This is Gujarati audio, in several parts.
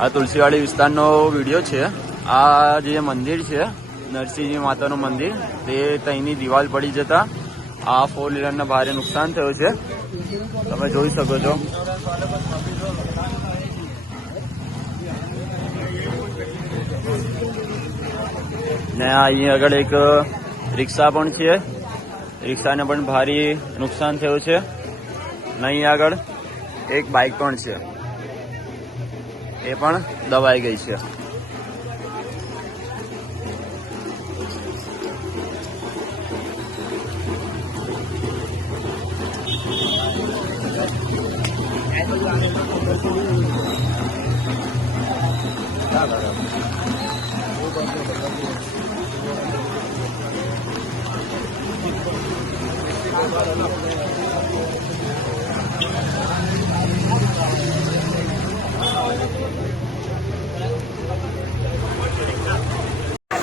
આ તુલસીવાડી વિસ્તારનો વીડિયો છે. આ જે મંદિર છે, નરસિંહજી માતાનું મંદિર, તે ત્યાંની દિવાલ પડી જતા આ ફોર વ્હીલરને ભારે નુકસાન થયું છે. તમે જોઈ શકો છો. ને અહીં આગળ એક રિક્ષા પણ છે. રિક્ષાને પણ ભારે નુકસાન થયું છે. નહીં આગળ એક બાઇક પણ છે. એ પણ દબાઈ ગઈ છે.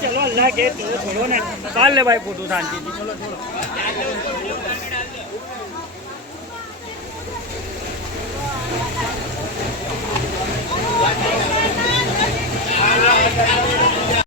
ચલો ભાઈ ફોટો શાંતિથી ચલો છોડો